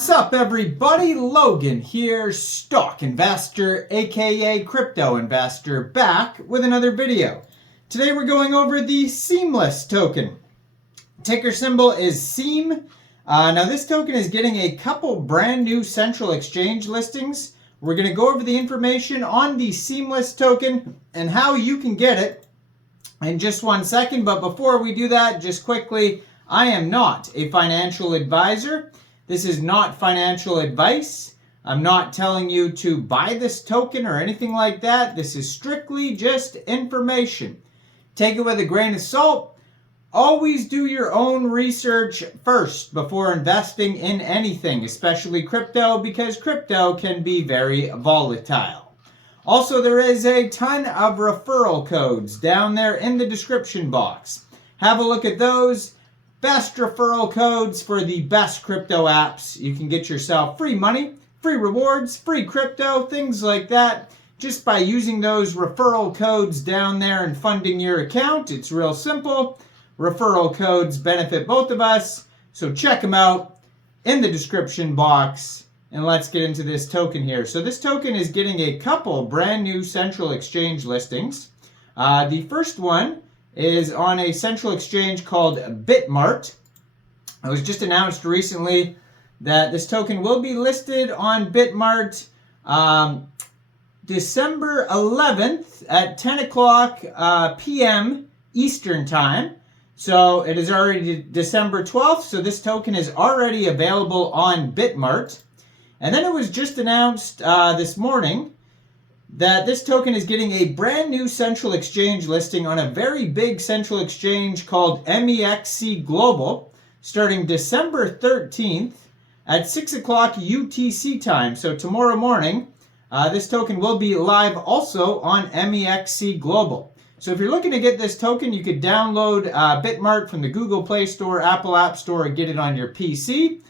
Sup everybody, Logan here, stock investor aka crypto investor, back with another video. Today we're going over the Seamless token. Ticker symbol is SEAM. Now this token is getting a couple brand new central exchange listings. We're going to go over the information on the Seamless token and how you can get it in just 1 second. But before we do that, just quickly, I am not a financial advisor. This is not financial advice. I'm not telling you to buy this token or anything like that. This is strictly just information. Take it with a grain of salt. Always do your own research first before investing in anything, especially crypto, because crypto can be very volatile. Also, there is a ton of referral codes down there in the description box. Have a look at those. Best referral codes for the best crypto apps. You can get yourself free money, free rewards, free crypto, things like that, just by using those referral codes down there and funding your account. It's real simple. Referral codes benefit both of us, so check them out in the description box. And let's get into this token here. So this token is getting a couple brand new central exchange listings. The first one is on a central exchange called Bitmart. It was just announced recently that this token will be listed on Bitmart December 11th at 10 o'clock p.m. Eastern Time. So it is already December 12th, so this token is already available on Bitmart. And then it was just announced this morning that this token is getting a brand new central exchange listing on a very big central exchange called Mexc Global, starting December 13th at 6 o'clock UTC time. So tomorrow morning, this token will be live also on Mexc Global. So if you're looking to get this token, you could download Bitmart from the Google Play Store, Apple App Store, and get it on your PC.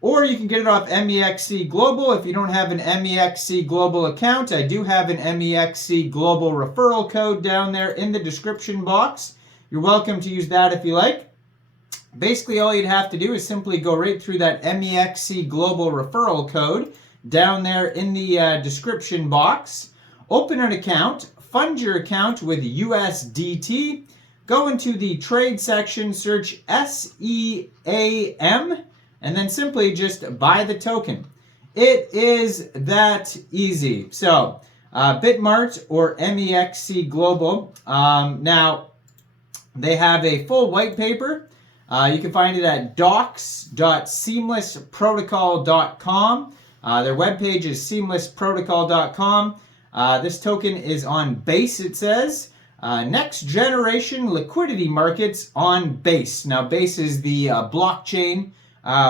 Or you can get it off Mexc Global. If you don't have an Mexc Global account, I do have an Mexc Global referral code down there in the description box. You're welcome to use that if you like. Basically, all you'd have to do is simply go right through that Mexc Global referral code down there in the description box. Open an account, fund your account with USDT, go into the trade section, search SEAM, and then simply just buy the token. It is that easy. So, Bitmart or Mexc Global. Now, they have a full white paper. You can find it at docs.seamlessprotocol.com. Their webpage is seamlessprotocol.com. This token is on Base, it says. Next generation liquidity markets on Base. Now, Base is the blockchain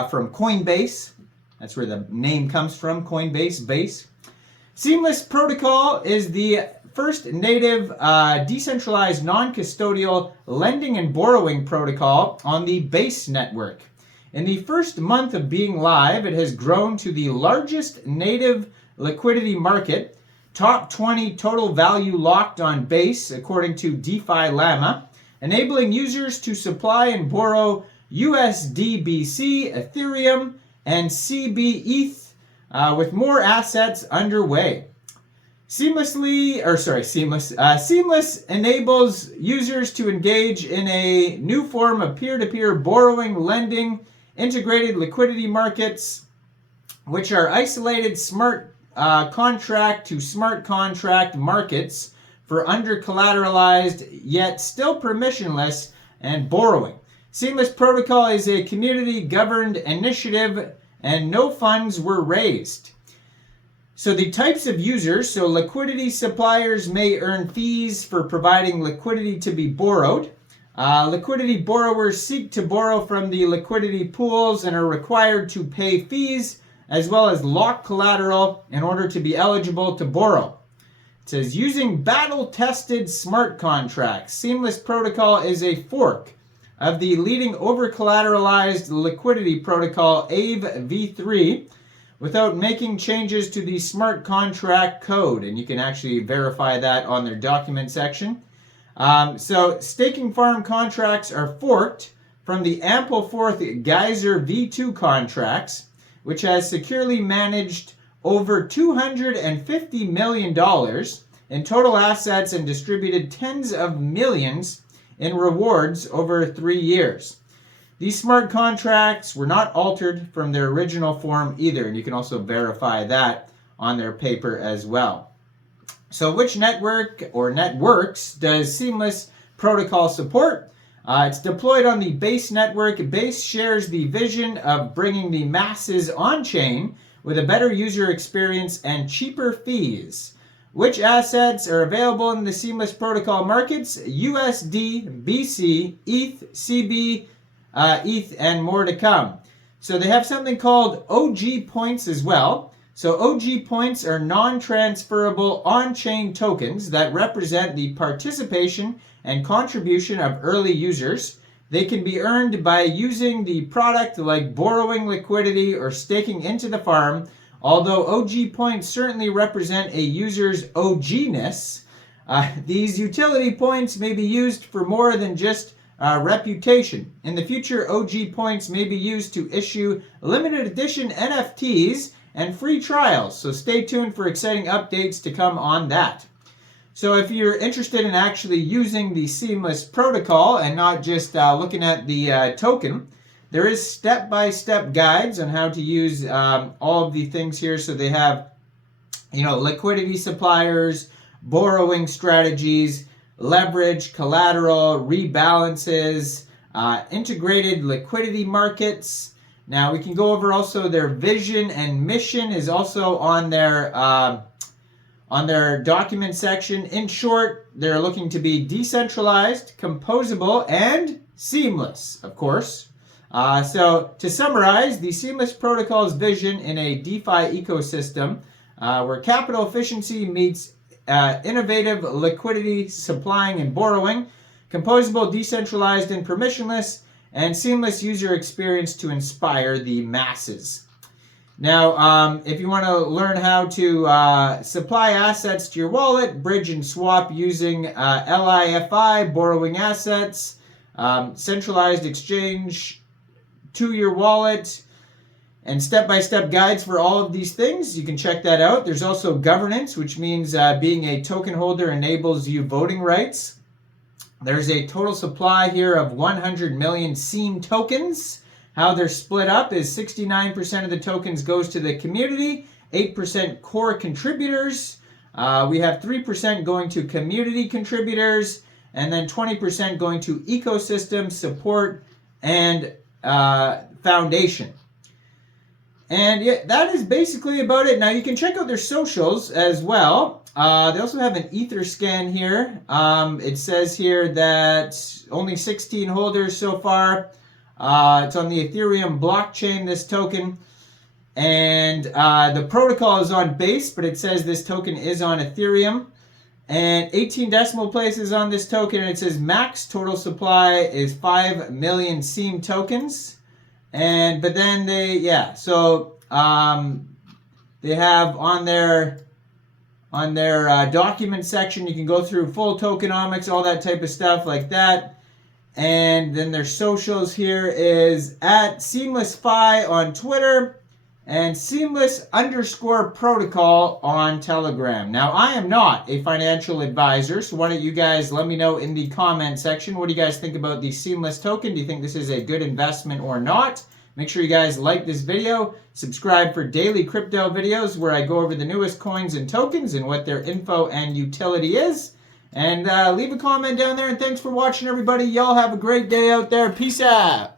from Coinbase. That's where the name comes from, Coinbase, Base. Seamless Protocol is the first native decentralized non-custodial lending and borrowing protocol on the Base network. In the first month of being live, it has grown to the largest native liquidity market, top 20 total value locked on Base, according to DeFi Llama, enabling users to supply and borrow USDBC, Ethereum, and CBETH with more assets underway. Seamless enables users to engage in a new form of peer-to-peer borrowing, lending, integrated liquidity markets, which are isolated smart contract to smart contract markets for under-collateralized yet still permissionless and borrowing. Seamless Protocol is a community-governed initiative and no funds were raised. So the types of users, so liquidity suppliers may earn fees for providing liquidity to be borrowed. Liquidity borrowers seek to borrow from the liquidity pools and are required to pay fees as well as lock collateral in order to be eligible to borrow. It says, using battle-tested smart contracts, Seamless Protocol is a fork of the leading over-collateralized liquidity protocol Aave v3 without making changes to the smart contract code. And you can actually verify that on their document section. So staking farm contracts are forked from the Ampleforth Geyser v2 contracts. which has securely managed over $250 million in total assets and distributed tens of millions in rewards over 3 years. These smart contracts were not altered from their original form either, and you can also verify that on their paper as well. So which network or networks does Seamless Protocol support? It's deployed on the Base network. Base shares the vision of bringing the masses on-chain with a better user experience and cheaper fees. Which assets are available in the Seamless Protocol markets? USD, BC, ETH, CB, ETH, and more to come. So they have something called OG points as well. So OG points are non-transferable on-chain tokens that represent the participation and contribution of early users. They can be earned by using the product like borrowing liquidity or staking into the farm. Although OG points certainly represent a user's OG-ness, these utility points may be used for more than just reputation. In the future, OG points may be used to issue limited edition NFTs and free trials, so stay tuned for exciting updates to come on that. So if you're interested in actually using the Seamless Protocol and not just looking at the token, there is step-by-step guides on how to use all of the things here. So they have, liquidity suppliers, borrowing strategies, leverage, collateral, rebalances, integrated liquidity markets. Now we can go over also their vision and mission is also on their document section. In short, they're looking to be decentralized, composable, and seamless, of course. So to summarize, the Seamless Protocol's vision in a DeFi ecosystem where capital efficiency meets innovative liquidity supplying and borrowing, composable, decentralized, and permissionless, and seamless user experience to inspire the masses. Now, if you want to learn how to supply assets to your wallet, bridge and swap using LIFI, borrowing assets, centralized exchange to your wallet, and step-by-step guides for all of these things, you can check that out. There's also governance, which means being a token holder enables you voting rights. There's a total supply here of 100 million SEAM tokens. How they're split up is 69% of the tokens goes to the community, 8% core contributors. We have 3% going to community contributors, and then 20% going to ecosystem support and foundation. And yeah, that is basically about it. Now you can check out their socials as well. They also have an Etherscan here. It says here that only 16 holders so far. It's on the Ethereum blockchain, this token. And the protocol is on Base, but it says this token is on Ethereum. And 18 decimal places on this token, and it says max total supply is 5 million SEAM tokens. But then they have on their document section, you can go through full tokenomics, all that type of stuff like that. And then their socials here is at SeamlessFi on Twitter and Seamless_protocol on Telegram. Now, I am not a financial advisor, so why don't you guys let me know in the comment section, what do you guys think about the Seamless token? Do you think this is a good investment or not? Make sure you guys like this video, subscribe for daily crypto videos where I go over the newest coins and tokens and what their info and utility is. And leave a comment down there, and thanks for watching, everybody. Y'all have a great day out there. Peace out.